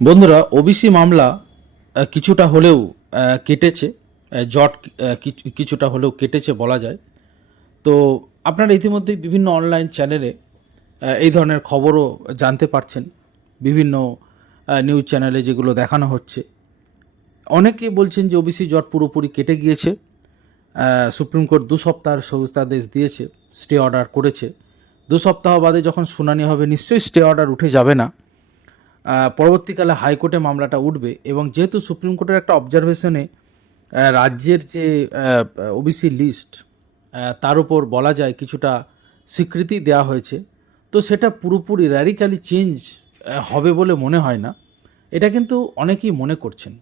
বন্ধুরা ওবিসি মামলা কিছুটা হলেও কেটেছে জট কিছুটা হলেও কেটেছে বলা যায়। তো আপনারা ইতিমধ্যেই বিভিন্ন অনলাইন চ্যানেলে এই ধরনের খবরও জানতে পারছেন। বিভিন্ন নিউজ চ্যানেলে যেগুলো দেখানো হচ্ছে। অনেকে বলছেন যে ওবিসি জট পুরোপুরি কেটে গিয়েছে। সুপ্রিম কোর্ট দু সপ্তাহের স্থগিতাদেশ দিয়েছে, স্টে অর্ডার করেছে। দু সপ্তাহ বাদে যখন শুনানি হবে, নিশ্চয়ই স্টে অর্ডার উঠে যাবে না। পরবর্তীকালে হাইকোর্টে মামলাটা উঠবে এবং যেহেতু সুপ্রিম কোর্টের একটা অবজারভেশনে রাজ্যের যে ওবিসি লিস্ট তার উপর বলা যায় কিছুটা স্বীকৃতি দেওয়া হয়েছে। তো সেটা পুরোপুরি র্যাডিক্যালি চেঞ্জ হবে বলে মনে হয় না। এটা কিন্তু অনেকেই মনে করছেন।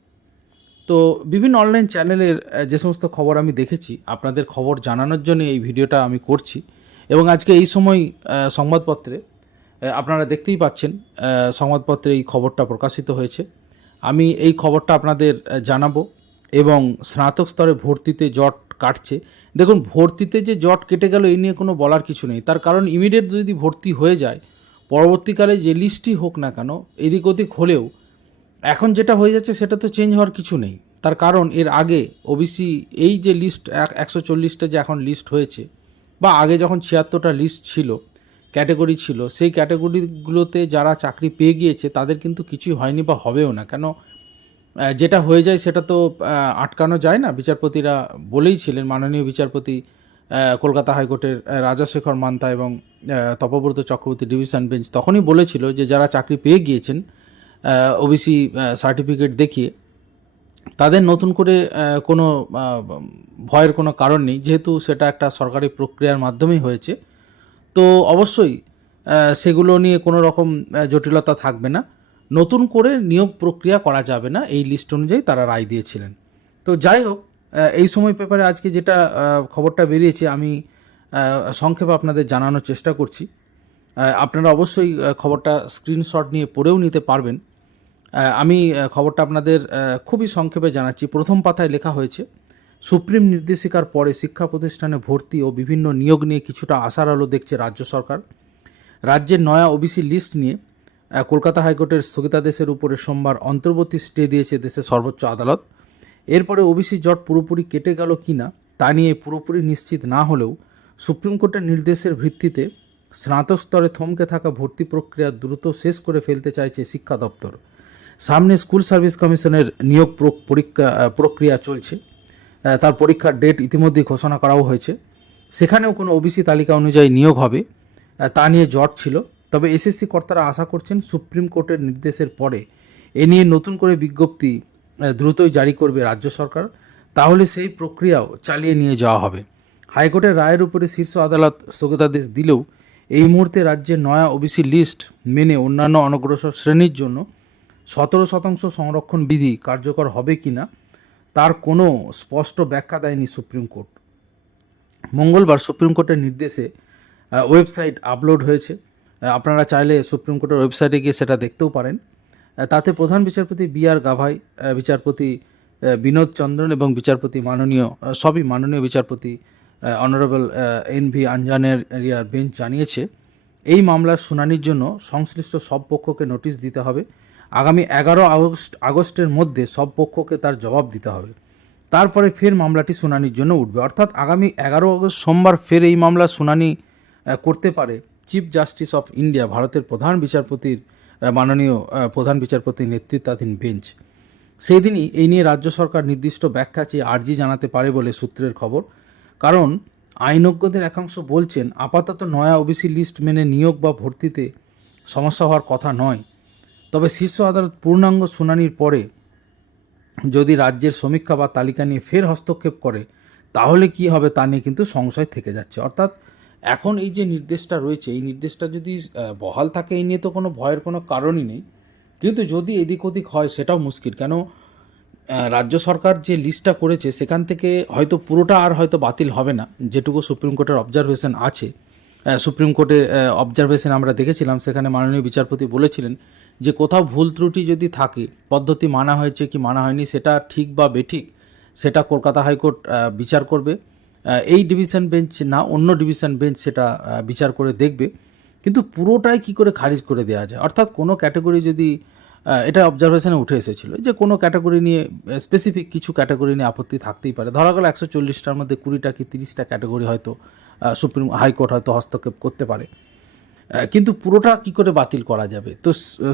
তো বিভিন্ন অনলাইন চ্যানেলের যে সমস্ত খবর আমি দেখেছি, আপনাদের খবর জানানোর জন্য এই ভিডিওটা আমি করছি। এবং আজকে এই সময় সংবাদপত্রে আপনারা দেখতেই পাচ্ছেন সংবাদপত্রে এই খবরটা প্রকাশিত হয়েছে। আমি এই খবরটা আপনাদের জানাব এবং স্নাতক স্তরে ভর্তিতে জট কাটছে। দেখুন, ভর্তিতে যে জট কেটে গেল এই নিয়ে কোনো বলার কিছু নেই। তার কারণ, ইমিডিয়েট যদি ভর্তি হয়ে যায়, পরবর্তীকালে যে লিস্টই হোক না কেন, এদিক ওদিক হলেও, এখন যেটা হয়ে যাচ্ছে সেটা তো চেঞ্জ হওয়ার কিছু নেই। তার কারণ, এর আগে ওবিসি এই যে লিস্ট একশো চল্লিশটা যে এখন লিস্ট হয়েছে, বা আগে যখন ছিয়াত্তরটা লিস্ট ছিল ক্যাটাগরি ছিল, সেই ক্যাটাগরিগুলোতে যারা চাকরি পেয়ে গিয়েছে, তাদের কিন্তু কিছুই হয়নি বা হবেও না। কেন যেটা হয়ে যায় সেটা তো আটকানো যায় না। বিচারপতিরা বলেই ছিলেন, মাননীয় বিচারপতি কলকাতা হাইকোর্টের রাজাশেখর মান্তা এবং তপব্রত চক্রবর্তী ডিভিশন বেঞ্চ তখনই বলেছিল যে যারা চাকরি পেয়ে গিয়েছেন ওবিসি সার্টিফিকেট দেখিয়ে, তাদের নতুন করে কোনো ভয়ের কোনো কারণ নেই। যেহেতু সেটা একটা সরকারি প্রক্রিয়ার মাধ্যমেই হয়েছে তো অবশ্যই সেগুলো নিয়ে কোনো রকম জটিলতা থাকবে না। নতুন করে নিয়োগ প্রক্রিয়া করা যাবে না এই লিস্ট অনুযায়ী তারা রায় দিয়েছিলেন। তো যাই হোক এই সময় পেপারে আজকে যেটা খবরটা বেরিয়েছে, আমি সংক্ষেপে আপনাদের জানানোর চেষ্টা করছি। আপনারা অবশ্যই খবরটা স্ক্রিনশট নিয়ে পড়েও নিতে পারবেন। আমি খবরটা আপনাদের খুবই সংক্ষেপে জানাচ্ছি। প্রথম পাতায় লেখা হয়েছে সুপ্রিম নির্দেশিকার পরে শিক্ষা প্রতিষ্ঠানে ভর্তি ও বিভিন্ন নিয়োগ নিয়ে কিছুটা আশার আলো দেখছে রাজ্য সরকার। রাজ্যের নয়া ওবিসি লিস্ট নিয়ে কলকাতা হাইকোর্টের স্থগিতাদেশের উপরে সোমবার অন্তর্বর্তী স্টে দিয়েছে দেশের সর্বোচ্চ আদালত। এরপরে ওবিসি জট পুরোপুরি কেটে গেল কিনা তা নিয়ে পুরোপুরি নিশ্চিত না হলেও সুপ্রিম কোর্টের নির্দেশের ভিত্তিতে স্নাতক স্তরে থমকে থাকা ভর্তি প্রক্রিয়া দ্রুত শেষ করে ফেলতে চাইছে শিক্ষা দপ্তর। সামনে স্কুল সার্ভিস কমিশনের নিয়োগ পরীক্ষা প্রক্রিয়া চলছে। তার পরীক্ষার ডেট ইতিমধ্যেই ঘোষণা করাও হয়েছে। সেখানেও কোনো ওবিসি তালিকা অনুযায়ী নিয়োগ হবে তা নিয়ে জট ছিল। তবে এসএসসি কর্তারা আশা করছেন সুপ্রিম কোর্টের নির্দেশের পরে এ নিয়ে নতুন করে বিজ্ঞপ্তি দ্রুতই জারি করবে রাজ্য সরকার। তাহলে সেই প্রক্রিয়াও চালিয়ে নিয়ে যাওয়া হবে। হাইকোর্টের রায়ের উপরে শীর্ষ আদালত স্থগিতাদেশ দিলেও এই মুহূর্তে রাজ্যের নয়া ওবিসি লিস্ট মেনে অন্যান্য অনগ্রসর শ্রেণির জন্য সতেরো শতাংশ সংরক্ষণ বিধি কার্যকর হবে কিনা তার কোনো স্পষ্ট ব্যাখ্যা দেয়নি সুপ্রিম কোর্ট। মঙ্গলবার সুপ্রিম কোর্টের নির্দেশে ওয়েবসাইট আপলোড হয়েছে। আপনারা চাইলে সুপ্রিম কোর্টের ওয়েবসাইটে গিয়ে সেটা দেখতেও পারেন। তাতে প্রধান বিচারপতি বি আর গাভাই বিচারপতি বিনোদ চন্দ্রন এবং বিচারপতি মাননীয় সবই মাননীয় বিচারপতি অনারেবল এন ভি আঞ্জানের এরিয়ার বেঞ্চ জানিয়েছে, এই মামলার শুনানির জন্য সংশ্লিষ্ট সব পক্ষকে নোটিশ দিতে হবে। আগামী এগারো আগস্ট, আগস্টের মধ্যে সব পক্ষকে তার জবাব দিতে হবে। তারপরে ফের মামলাটি শুনানির জন্য উঠবে। অর্থাৎ আগামী এগারো আগস্ট সোমবার ফের এই মামলা শুনানি করতে পারে চিফ জাস্টিস অফ ইন্ডিয়া, ভারতের প্রধান বিচারপতির মাননীয় প্রধান বিচারপতির নেতৃত্বাধীন বেঞ্চ। সেই দিনই এই নিয়ে রাজ্য সরকার নির্দিষ্ট ব্যাখ্যা চেয়ে আর্জি জানাতে পারে বলে সূত্রের খবর। কারণ আইনজ্ঞদের একাংশ বলছেন, আপাতত নয়া ওবিসি লিস্ট মেনে নিয়োগ বা ভর্তিতে সমস্যা হওয়ার কথা নয়। তবে শীর্ষ আদালত পূর্ণাঙ্গ শুনানির পরে যদি রাজ্যের সমীক্ষা বা তালিকা নিয়ে ফের হস্তক্ষেপ করে, তাহলে কি হবে তা নিয়ে কিন্তু সংশয় থেকে যাচ্ছে। অর্থাৎ এখন এই যে নির্দেশটা রয়েছে, এই নির্দেশটা যদি বহাল থাকে, এই নিয়ে তো কোনো ভয়ের কোনো কারণই নেই। কিন্তু যদি এদিক ওদিক হয়, সেটাও মুশকিল। কেন রাজ্য সরকার যে লিস্টটা করেছে, সেখান থেকে হয়তো পুরোটা আর হয়তো বাতিল হবে না। যেটুকু সুপ্রিম কোর্টের অবজারভেশন আছে সুপ্রিম কোর্টের অবজারভেশন আমরা দেখেছিলাম, সেখানে মাননীয় বিচারপতি বলেছিলেন যে কোথাও ভুল ত্রুটি যদি থাকে, পদ্ধতি মানা হয়েছে কি মানা হয়নি, সেটা ঠিক বা বেঠিক, সেটা কলকাতা হাইকোর্ট বিচার করবে। এই ডিভিশন বেঞ্চ না, অন্য ডিভিশন বেঞ্চ সেটা বিচার করে দেখবে। কিন্তু পুরোটাই কি করে খারিজ করে দেওয়া যায়? অর্থাৎ কোনো ক্যাটাগরি যদি এটা অবজারভেশনে উঠে এসেছিল যে কোনো ক্যাটাগরি নিয়ে স্পেসিফিক কিছু ক্যাটাগরি নিয়ে আপত্তি থাকতেই পারে। ধরা গেল একশো চল্লিশটার মধ্যে কুড়িটা কি তিরিশটা ক্যাটাগরি হয়তো সুপ্রিম, হাইকোর্ট হয়তো হস্তক্ষেপ করতে পারে। কিন্তু পুরোটা কি করে বাতিল করা যাবে? তো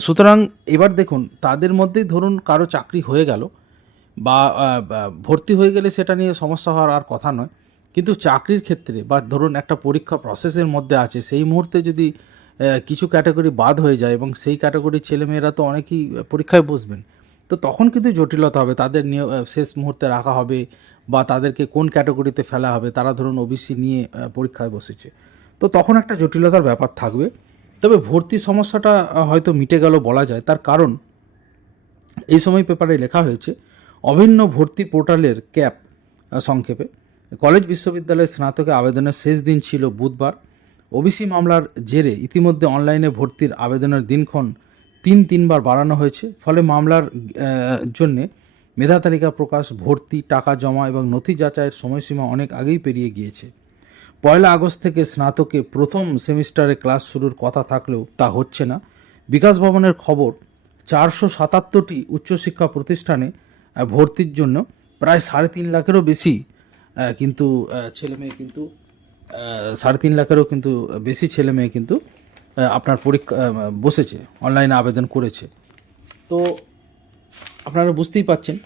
সুতরাং এবার দেখুন, তাদের মধ্যেই ধরুন কারও চাকরি হয়ে গেল বা ভর্তি হয়ে গেলে সেটা নিয়ে সমস্যা হওয়ার আর কথা নয়। কিন্তু চাকরির ক্ষেত্রে বা ধরুন একটা পরীক্ষা প্রসেসের মধ্যে আছে, সেই মুহূর্তে যদি কিছু ক্যাটাগরি বাদ হয়ে যায় এবং সেই ক্যাটাগরির ছেলেমেয়েরা তো অনেকেই পরীক্ষায় বসবেন, তো তখন কিন্তু জটিলতা হবে। তাদের নিয়ে শেষ মুহূর্তে রাখা হবে বা তাদেরকে কোন ক্যাটাগরিতে ফেলা হবে? তারা ধরুন ওবিসি নিয়ে পরীক্ষায় বসেছে। তো তখন একটা জটিলতার ব্যাপার থাকবে। তবে ভর্তি সমস্যাটা হয়তো মিটে গেল বলা যায়। তার কারণ এই সময় পেপারে লেখা হয়েছে, অভিন্ন ভর্তি পোর্টালের ক্যাপ সংক্ষেপে। কলেজ বিশ্ববিদ্যালয়ের স্নাতকে আবেদনের শেষ দিন ছিল বুধবার। ওবিসি মামলার জেরে ইতিমধ্যে অনলাইনে ভর্তির আবেদনের দিনক্ষণ তিন তিনবার বাড়ানো হয়েছে। ফলে মামলার জন্য মেধা তালিকা প্রকাশ, ভর্তি, টাকা জমা এবং নথি যাচাইয়ের সময়সীমা অনেক আগেই পেরিয়ে গিয়েছে। পয়লা আগস্ট থেকে স্নাতকে প্রথম সেমিস্টারে ক্লাস শুরুর কথা থাকলেও তা হচ্ছে না। বিকাশ ভবনের খবর, চারশো সাতাত্তরটি উচ্চশিক্ষা প্রতিষ্ঠানে ভর্তির জন্য প্রায় সাড়ে তিন লাখেরও বেশি কিন্তু ছেলে মেয়ে কিন্তু সাড়ে তিন লাখেরও কিন্তু বেশি ছেলে মেয়ে কিন্তু আপনার পরীক্ষা বসেছে, অনলাইনে আবেদন করেছে। তো আপনারা বুঝতেই পাচ্ছেন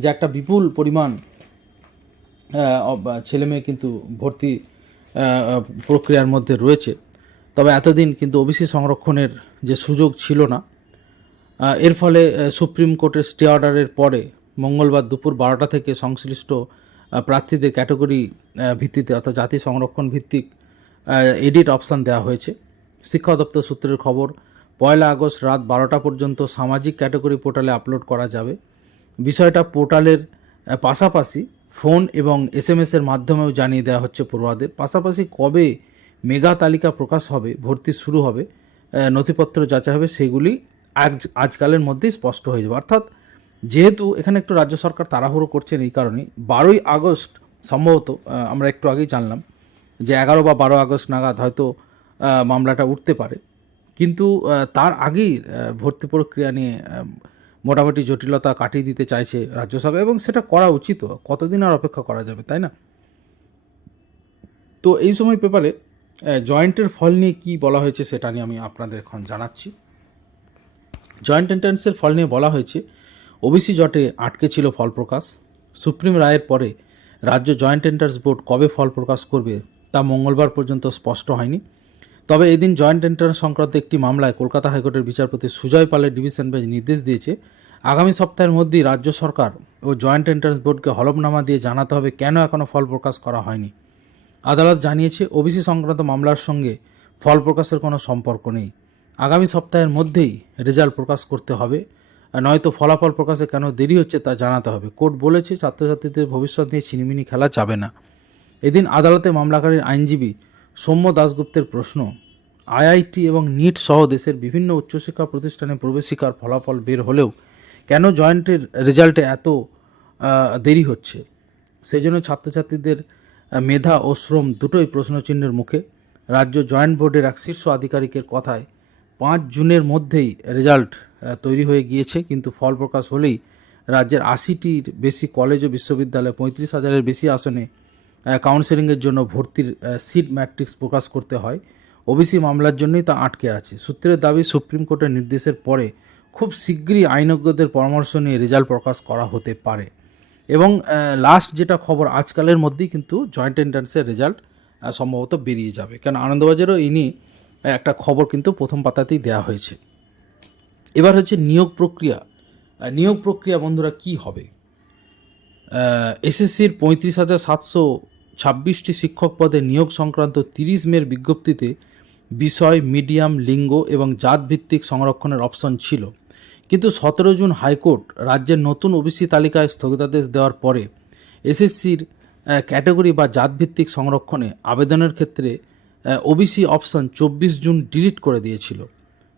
যে একটা বিপুল পরিমাণ ছেলে মেয়ে কিন্তু ভর্তি প্রক্রিয়ার মধ্যে রয়েছে। তবে এতদিন কিন্তু ওবিসি সংরক্ষণের যে সুযোগ ছিল না এর ফলে সুপ্রিম কোর্টের স্টে অর্ডারের পরে মঙ্গলবার দুপুর বারোটা থেকে সংশ্লিষ্ট প্রার্থীদের ক্যাটাগরি ভিত্তিতে অর্থাৎ জাতি সংরক্ষণ ভিত্তিক এডিট অপশান দেওয়া হয়েছে। শিক্ষা দপ্তর সূত্রের খবর, পয়লা আগস্ট রাত বারোটা পর্যন্ত সামাজিক ক্যাটাগরি পোর্টালে আপলোড করা যাবে। বিষয়টা পোর্টালের পাশাপাশি ফোন এবং এস এম এর মাধ্যমেও জানিয়ে দেওয়া হচ্ছে পড়ুয়াদের। পাশাপাশি কবে মেগা তালিকা প্রকাশ হবে, ভর্তি শুরু হবে নথিপত্র যাচাই হবে, সেগুলি আজ, আজকালের মধ্যেই স্পষ্ট হয়ে যাবে। অর্থাৎ যেহেতু এখানে একটু রাজ্য সরকার তাড়াহুড়ো করছেন এই কারণেই, বারোই আগস্ট সম্ভবত আমরা একটু আগেই জানলাম যে এগারো বা বারো আগস্ট নাগাদ হয়তো মামলাটা উঠতে পারে। কিন্তু তার আগেই ভর্তি প্রক্রিয়া নিয়ে মোটামুটি জটিলতা কাটিয়ে দিতে চাইছে রাজ্য সরকার এবং সেটা করা উচিত। কতদিন আর অপেক্ষা করা যাবে, তাই না? তো এই সময় পেপারে জয়েন্টের ফল নিয়ে কি বলা হয়েছে সেটা নিয়ে আমি আপনাদের এখন জানাচ্ছি। জয়েন্ট এন্ট্রান্সের ফল নিয়ে বলা হয়েছে, ওবিসি জটে আটকে ছিল ফল প্রকাশ। সুপ্রিম রায়ের পরে রাজ্য জয়েন্ট এন্ট্রান্স বোর্ড কবে ফল প্রকাশ করবে তা মঙ্গলবার পর্যন্ত স্পষ্ট হয়নি। তবে এদিন জয়েন্ট এন্ট্রান্স সংক্রান্ত একটি মামলায় কলকাতা হাইকোর্টের বিচারপতি সুজয় পালের ডিভিশন বেঞ্চ নির্দেশ দিয়েছে, আগামী সপ্তাহের মধ্যেই রাজ্য সরকার ও জয়েন্ট এন্ট্রান্স বোর্ডকে হলফনামা দিয়ে জানাতে হবে কেন এখনও ফল প্রকাশ করা হয়নি। আদালত জানিয়েছে, ওবিসি সংক্রান্ত মামলার সঙ্গে ফল প্রকাশের কোনো সম্পর্ক নেই। আগামী সপ্তাহের মধ্যেই রেজাল্ট প্রকাশ করতে হবে, নয়তো ফলাফল প্রকাশে কেন দেরি হচ্ছে তা জানাতে হবে। কোর্ট বলেছে, ছাত্রছাত্রীদের ভবিষ্যৎ নিয়ে চিনিমিনি খেলা যাবে না। এদিন আদালতে মামলাকারীর আইনজীবী সৌম্য দাশগুপ্তের প্রশ্ন, আইআইটি এবং নিট সহ দেশের বিভিন্ন উচ্চশিক্ষা প্রতিষ্ঠানে প্রবেশিকার ফলাফল বের হলেও কেন জয়েন্টের রেজাল্টে এত দেরি হচ্ছে? সেই জন্য ছাত্রছাত্রীদের মেধা ও শ্রম দুটোই প্রশ্নচিহ্নের মুখে। রাজ্য জয়েন্ট বোর্ডের এক শীর্ষ আধিকারিকের কথায় পাঁচ জুনের মধ্যেই রেজাল্ট তৈরি হয়ে গিয়েছে, কিন্তু ফল প্রকাশ হলেই রাজ্যের আশিটির বেশি কলেজ ও বিশ্ববিদ্যালয়ে পঁয়ত্রিশ হাজারের বেশি আসনে কাউন্সেলিংয়ের জন্য ভর্তির সিট ম্যাট্রিক্স প্রকাশ করতে হয়। ওবিসি মামলার জন্যই তা আটকে আছে। সূত্রের দাবি, সুপ্রিম কোর্টের নির্দেশের পরে খুব শীঘ্রই আইনজ্ঞদের পরামর্শ নিয়ে রেজাল্ট প্রকাশ করা হতে পারে। এবং লাস্ট যেটা খবর আজকালের মধ্যেই কিন্তু জয়েন্ট এন্ট্রান্সের রেজাল্ট সম্ভবত বেরিয়ে যাবে। কারণ আনন্দবাজারও এই নিয়ে একটা খবর কিন্তু প্রথম পাতাতেই দেওয়া হয়েছে। এবার হচ্ছে নিয়োগ প্রক্রিয়া। নিয়োগ প্রক্রিয়া বন্ধুরা কি হবে? এসএসসির পঁয়ত্রিশ হাজার সাতশো ছাব্বিশটি শিক্ষক পদে নিয়োগ সংক্রান্ত তিরিশ মের বিজ্ঞপ্তিতে বিষয়, মিডিয়াম, লিঙ্গ এবং জাতভিত্তিক সংরক্ষণের অপশন ছিল। কিন্তু সতেরো জুন হাইকোর্ট রাজ্যের নতুন ওবিসি তালিকায় স্থগিতাদেশ দেওয়ার পরে এসএসসির ক্যাটাগরি বা জাতভিত্তিক সংরক্ষণে আবেদনের ক্ষেত্রে ওবিসি অপশন চব্বিশ জুন ডিলিট করে দিয়েছিল।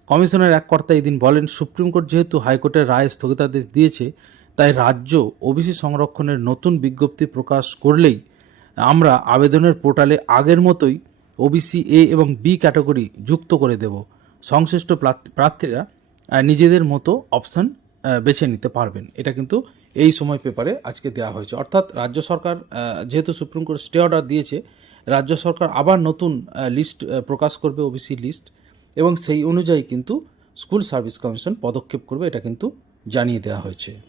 কমিশনের এক কর্তা এদিন বলেন, সুপ্রিম কোর্ট যেহেতু হাইকোর্টের রায় স্থগিতাদেশ দিয়েছে, তাই রাজ্য ওবিসি সংরক্ষণের নতুন বিজ্ঞপ্তি প্রকাশ করলেই আমরা আবেদনের পোর্টালে আগের মতোই ওবিসি এ এবং বি ক্যাটাগরি যুক্ত করে দেব। সংশ্লিষ্ট প্রার্থ- প্রার্থীরা নিজেদের মতো অপশান বেছে নিতে পারবেন। এটা কিন্তু এই সময় পেপারে আজকে দেওয়া হয়েছে। অর্থাৎ রাজ্য সরকার যেহেতু সুপ্রিম কোর্ট স্টে অর্ডার দিয়েছে, রাজ্য সরকার আবার নতুন লিস্ট প্রকাশ করবে ওবিসি লিস্ট এবং সেই অনুযায়ী কিন্তু স্কুল সার্ভিস কমিশন পদক্ষেপ করবে, এটা কিন্তু জানিয়ে দেওয়া হয়েছে।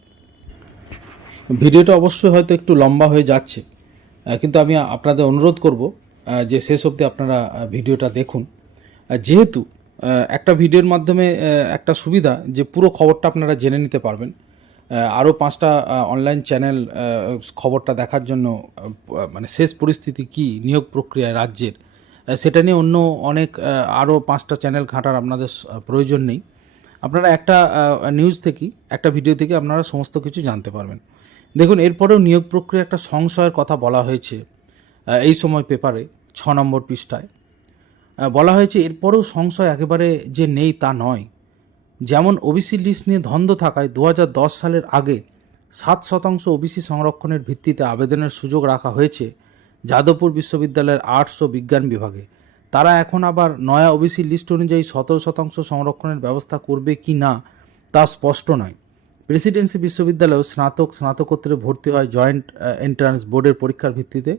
ভিডিওটা অবশ্যই হয়তো একটু লম্বা হয়ে যাচ্ছে। কিন্তু আমি আপনাদের অনুরোধ করব যে শেষ অবধি আপনারা ভিডিওটা দেখুন। যেহেতু একটা ভিডিওর মাধ্যমে একটা সুবিধা যে পুরো খবরটা আপনারা জেনে নিতে পারবেন আরও পাঁচটা অনলাইন চ্যানেল খবরটা দেখার জন্য মানে শেষ পরিস্থিতি কি, নিয়োগ প্রক্রিয়ায় রাজ্যের সেটা নিয়ে অন্য অনেক আরও পাঁচটা চ্যানেল ঘাঁটার আপনাদের প্রয়োজন নেই। আপনারা একটা নিউজ থেকেই একটা ভিডিও থেকে আপনারা সমস্ত কিছু জানতে পারবেন। দেখুন, এরপরেও নিয়োগ প্রক্রিয়া একটা সংশয়ের কথা বলা হয়েছে এই সময় পেপারে, ছ নম্বর পৃষ্ঠায়। বলা হয়েছে, এরপরেও সংশয় একেবারে যে নেই তা নয়। যেমন ওবিসি লিস্ট নিয়ে ধন্দ থাকায় দু হাজার দশ সালের আগে সাত শতাংশ ওবিসি সংরক্ষণের ভিত্তিতে আবেদনের সুযোগ রাখা হয়েছে যাদবপুর বিশ্ববিদ্যালয়ের আর্টস ও বিজ্ঞান বিভাগে। তারা এখন আবার নয়া ওবিসি লিস্ট অনুযায়ী সতেরো শতাংশ সংরক্ষণের ব্যবস্থা করবে কি না তা স্পষ্ট নয়। প্রেসিডেন্সি বিশ্ববিদ্যালয়েও স্নাতক, স্নাতকোত্তরে ভর্তি হয় জয়েন্ট এন্ট্রান্স বোর্ডের পরীক্ষার ভিত্তিতে।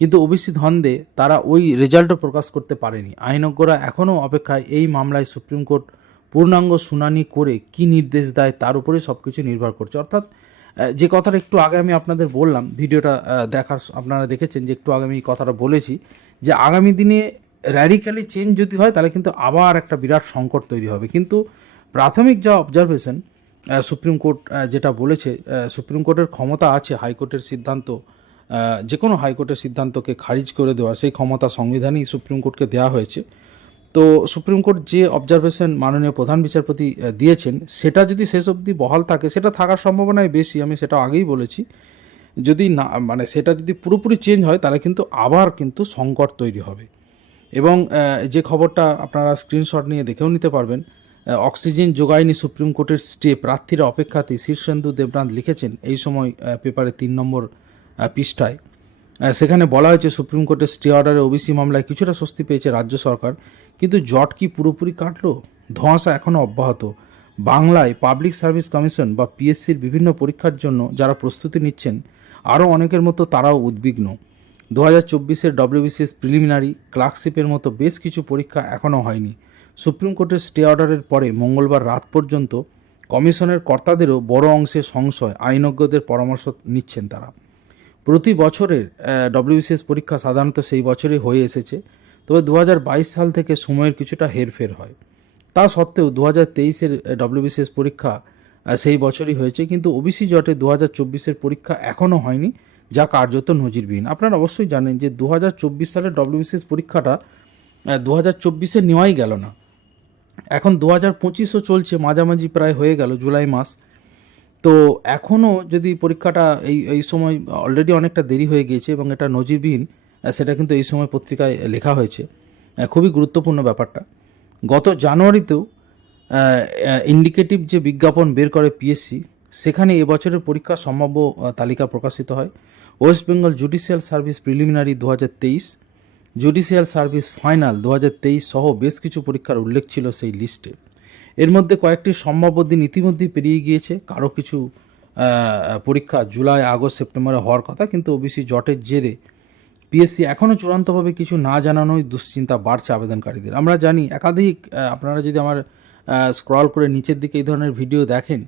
কিন্তু ওবিসি ধন্দে তারা ওই রেজাল্টও প্রকাশ করতে পারেনি। আইনজ্ঞরা এখনও অপেক্ষায় এই মামলায় সুপ্রিম কোর্ট পূর্ণাঙ্গ শুনানি করে কি নির্দেশ দেয় তার উপরে সব কিছু নির্ভর করছে। অর্থাৎ যে কথাটা একটু আগে আমি আপনাদের বললাম, ভিডিওটা দেখার, আপনারা দেখেছেন যে একটু আগে আমি কথাটা বলেছি যে আগামী দিনে র্যাডিক্যালি চেঞ্জ যদি হয় তাহলে কিন্তু আবার একটা বিরাট সংকট তৈরি হবে। কিন্তু প্রাথমিক যা অবজারভেশন সুপ্রিম কোর্ট যেটা বলেছে সুপ্রিম কোর্টের ক্ষমতা আছে, হাইকোর্টের সিদ্ধান্ত যে কোনো হাইকোর্টের সিদ্ধান্তকে খারিজ করে দেওয়া সেই ক্ষমতা সংবিধানই সুপ্রিম কোর্টকে দেওয়া হয়েছে। তো সুপ্রিম কোর্ট যে অবজারভেশন মাননীয় প্রধান বিচারপতি দিয়েছেন, সেটা যদি শেষ অবধি বহাল থাকে, সেটা থাকার সম্ভাবনাই বেশি, আমি সেটা আগেই বলেছি। যদি না মানে সেটা যদি পুরোপুরি চেঞ্জ হয়, তাহলে কিন্তু আবার কিন্তু সংকট তৈরি হবে। এবং যে খবরটা আপনারা স্ক্রিনশট নিয়ে দেখেও নিতে পারবেন অক্সিজেন যোগায়নি সুপ্রিম কোর্টের স্টে, প্রার্থীরা অপেক্ষাতেই শীর্ষেন্দু দেবনাথ লিখেছেন এই সময় পেপারে তিন নম্বর পৃষ্ঠায়। সেখানে বলা হয়েছে সুপ্রিম কোর্টের স্টে অর্ডারে ওবিসি মামলায় কিছুটা স্বস্তি পেয়েছে রাজ্য সরকার, কিন্তু জট কি পুরোপুরি কাটল? ধোঁয়াশা এখনও অব্যাহত। বাংলায় পাবলিক সার্ভিস কমিশন বা পিএসসির বিভিন্ন পরীক্ষার জন্য যারা প্রস্তুতি নিচ্ছেন, আরও অনেকের মতো তারাও উদ্বিগ্ন। দু হাজার চব্বিশের ডব্লিউবিসিএস প্রিলিমিনারি ক্লার্কশিপের মতো বেশ কিছু পরীক্ষা এখনও হয়নি। সুপ্রিম কোর্টের স্টে অর্ডারের পরে মঙ্গলবার রাত পর্যন্ত কমিশনের কর্তাদেরও বড় অংশে সংশয়, আইনজ্ঞদের পরামর্শ নিচ্ছেন তারা। প্রতি বছরের ডব্লিউবিসিএস পরীক্ষা সাধারণত সেই বছরই হয়ে এসেছে। তবে দু হাজার বাইশ সাল থেকে সময়ের কিছুটা হেরফের হয়। তা সত্ত্বেও দু হাজার তেইশের ডব্লিউবিসিএস পরীক্ষা সেই বছরই হয়েছে। কিন্তু ওবিসি জটে দু হাজার চব্বিশের পরীক্ষা এখনও হয়নি, যা কার্যত নজিরবিহীন। আপনারা অবশ্যই জানেন যে দু হাজার চব্বিশ সালের ডব্লিউবিসিএস পরীক্ষাটা দু হাজার চব্বিশে নেওয়াই গেল না। এখন দু হাজার পঁচিশও চলছে, মাঝামাঝি প্রায় হয়ে গেল জুলাই মাস। তো এখনও যদি পরীক্ষাটা এই এই সময় অলরেডি অনেকটা দেরি হয়ে গিয়েছে এবং এটা নজিরবিহীন সেটা কিন্তু এই সময় পত্রিকায় লেখা হয়েছে। খুবই গুরুত্বপূর্ণ ব্যাপারটা। গত জানুয়ারিতেও ইন্ডিকেটিভ যে বিজ্ঞাপন বের করে পিএসসি সেখানে এবছরের পরীক্ষার সম্ভাব্য তালিকা প্রকাশিত হয়। West Bengal judicial service preliminary দু হাজার তেইশ জুডিশিয়াল সার্ভিস ফাইনাল দু হাজার তেইশ সহ বেশ কিছু পরীক্ষার উল্লেখ ছিল সেই লিস্টে। এর মধ্যে কয়েকটি সম্ভাব্য দিন ইতিমধ্যেই পেরিয়ে গিয়েছে। কারও কিছু পরীক্ষা জুলাই, আগস্ট, সেপ্টেম্বরে হওয়ার কথা, কিন্তু ওবিসি জটের জেরে পিএসসি এখনও চূড়ান্তভাবে কিছু না জানানোই দুশ্চিন্তা বাড়ছে আবেদনকারীদের। আমরা জানি, একাধিক আপনারা যদি আমার স্ক্রল করে নিচের দিকে এই ধরনের ভিডিও দেখেন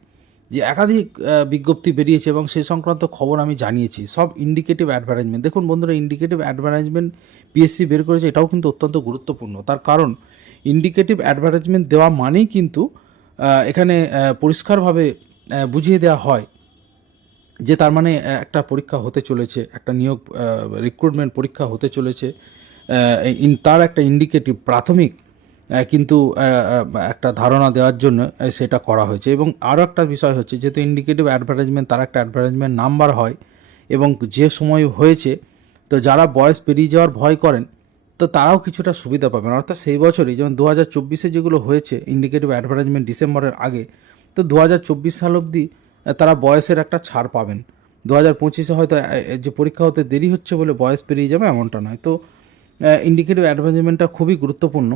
যে একাধিক বিজ্ঞপ্তি বেরিয়েছে এবং সে সংক্রান্ত খবর আমি জানিয়েছি। সব ইন্ডিকেটিভ অ্যাডভার্টাইজমেন্ট দেখুন বন্ধুরা ইন্ডিকেটিভ অ্যাডভার্টাইজমেন্ট পিএসসি বের করেছে, এটাও কিন্তু অত্যন্ত গুরুত্বপূর্ণ। তার কারণ ইন্ডিকেটিভ অ্যাডভার্টাইজমেন্ট দেওয়া মানেই কিন্তু এখানে পরিষ্কারভাবে বুঝিয়ে দেওয়া হয় যে তার মানে একটা পরীক্ষা হতে চলেছে, একটা নিয়োগ রিক্রুটমেন্ট পরীক্ষা হতে চলেছে তার একটা ইন্ডিকেটিভ প্রাথমিক কিন্তু একটা ধারণা দেওয়ার জন্য সেটা করা হয়েছে। এবং আরও একটা বিষয় হচ্ছে, যেহেতু ইন্ডিকেটিভ অ্যাডভার্টাইজমেন্ট তার একটা অ্যাডভার্টাইজমেন্ট নাম্বার হয়, এবং যে সময় হয়েছে, তো যারা বয়স পেরিয়ে যাওয়ার ভয় করেন, তো তারাও কিছুটা সুবিধা পাবেন। অর্থাৎ সেই বছরই, যেমন দু হাজার চব্বিশে যেগুলো হয়েছে ইন্ডিকেটিভ অ্যাডভার্টাইজমেন্ট ডিসেম্বরের আগে, তো দু হাজার চব্বিশ সাল অবধি তারা বয়সের একটা ছাড় পাবেন। দু হাজার পঁচিশে হয়তো যে পরীক্ষা হতে দেরি হচ্ছে বলে বয়স পেরিয়ে যাবে, এমনটা নয়। তো ইন্ডিকেটিভ অ্যাডভার্টাইজমেন্টটা খুবই গুরুত্বপূর্ণ।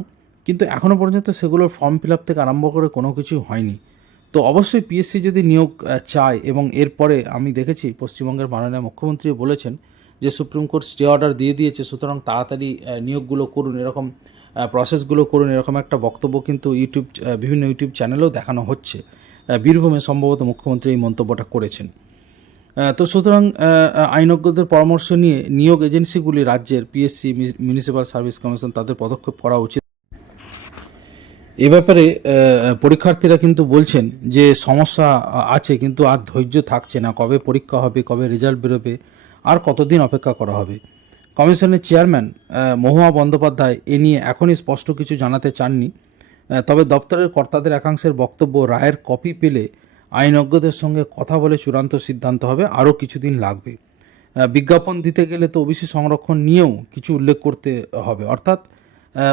কিন্তু এখনও পর্যন্ত সেগুলোর ফর্ম ফিল আপ থেকে আরম্ভ করে কোনো কিছু হয়নি। তো অবশ্যই পিএসসি যদি নিয়োগ চায় এবং এরপরে আমি দেখেছি পশ্চিমবঙ্গের মাননীয় মুখ্যমন্ত্রী বলেছেন যে সুপ্রিম কোর্ট স্টে অর্ডার দিয়ে দিয়েছে, সুতরাং তাড়াতাড়ি নিয়োগগুলো করুন, এরকম প্রসেসগুলো করুন, এরকম একটা বক্তব্য কিন্তু ইউটিউব বিভিন্ন ইউটিউব চ্যানেলেও দেখানো হচ্ছে। বীরভূমে সম্ভবত মুখ্যমন্ত্রী এই মন্তব্যটা করেছেন। তো সুতরাং আইনজ্ঞদের পরামর্শ নিয়ে নিয়োগ এজেন্সিগুলি রাজ্যের পিএসসি মিউনিসিপ্যাল সার্ভিস কমিশন তাদের পদক্ষেপ করা উচিত। এ ব্যাপারে পরীক্ষার্থীরা কিন্তু বলছেন যে সমস্যা আছে, কিন্তু আর ধৈর্য থাকছে না। কবে পরীক্ষা হবে, কবে রেজাল্ট বেরোবে, আর কতদিন অপেক্ষা করা হবে? কমিশনের চেয়ারম্যান মহুয়া বন্দ্যোপাধ্যায়, এ নিয়ে এখনই স্পষ্ট কিছু জানাতে চাননি। তবে দপ্তরের কর্তাদের একাংশের বক্তব্য রায়ের কপি পেলে আইনজ্ঞদের সঙ্গে কথা বলে চূড়ান্ত সিদ্ধান্ত হবে, আরও কিছুদিন লাগবে। বিজ্ঞাপন দিতে গেলে তো ওবিসি সংরক্ষণ নিয়েও কিছু উল্লেখ করতে হবে। অর্থাৎ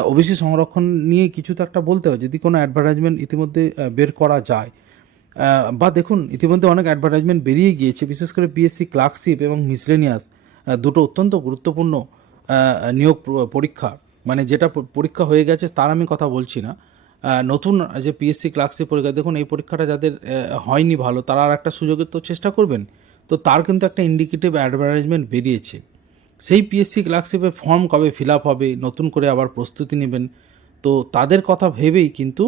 ওবিসি সংরক্ষণ নিয়ে কিছু তো একটা বলতে হবে যদি কোনো অ্যাডভার্টাইজমেন্ট ইতিমধ্যে বের করা যায়। বা দেখুন, ইতিমধ্যে অনেক অ্যাডভার্টাইজমেন্ট বেরিয়ে গিয়েছে, বিশেষ করে পিএসসি ক্লার্কশিপ এবং মিসলেনিয়াস দুটো অত্যন্ত গুরুত্বপূর্ণ নিয়োগ পরীক্ষা। মানে যেটা পরীক্ষা হয়ে গেছে, তার আমি কথা বলছি না। নতুন যে পিএসসি ক্লার্কশিপ পরীক্ষা, দেখুন, এই পরীক্ষাটা যাদের হয়নি ভালো, তারা আর একটা সুযোগের তো চেষ্টা করবেন। তো তার কিন্তু একটা ইন্ডিকেটিভ অ্যাডভার্টাইজমেন্ট বেরিয়েছে। সেই পিএসসি ক্লার্কশিপের ফর্ম কবে ফিল আপ হবে, নতুন করে আবার প্রস্তুতি নেবেন। তো তাদের কথা ভেবেই কিন্তু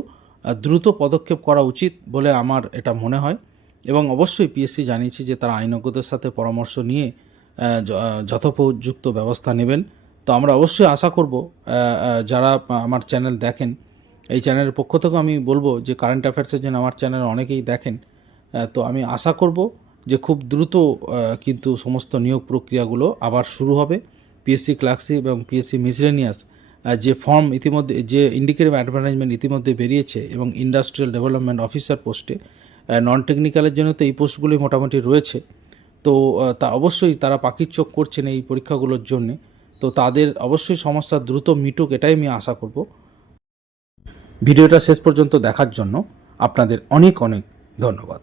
দ্রুত পদক্ষেপ করা উচিত বলে আমার এটা মনে হয়। এবং অবশ্যই পিএসসি জানিয়েছে যে তারা আইনজ্ঞদের সাথে পরামর্শ নিয়ে যথোপযুক্ত ব্যবস্থা নেবেন। তো আমরা অবশ্যই আশা করব যারা আমার চ্যানেল দেখেন, এই চ্যানেলের পক্ষ থেকে আমি বলব যে কারেন্ট অ্যাফেয়ার্সের জন্য আমার চ্যানেল অনেকেই দেখেন। তো আমি আশা করব যে খুব দ্রুত কিন্তু সমস্ত নিয়োগ প্রক্রিয়াগুলো আবার শুরু হবে। পিএসসি ক্লার্কশিপ এবং পিএসসি মিসলেনিয়াস যে ফর্ম ইতিমধ্যে, যে ইন্ডিকেটিভ অ্যাডভার্টাইজমেন্ট ইতিমধ্যে বেরিয়েছে এবং ইন্ডাস্ট্রিয়াল ডেভেলপমেন্ট অফিসার পোস্টে নন টেকনিক্যালের জন্য তো এই পোস্টগুলি মোটামুটি রয়েছে। তো তা অবশ্যই তারা পাখির চোখ করছেন এই পরীক্ষাগুলোর জন্যে। তো তাদের অবশ্যই সমস্যা দ্রুত মিটুক, এটাই আমি আশা করব। ভিডিওটা শেষ পর্যন্ত দেখার জন্য আপনাদের অনেক অনেক ধন্যবাদ।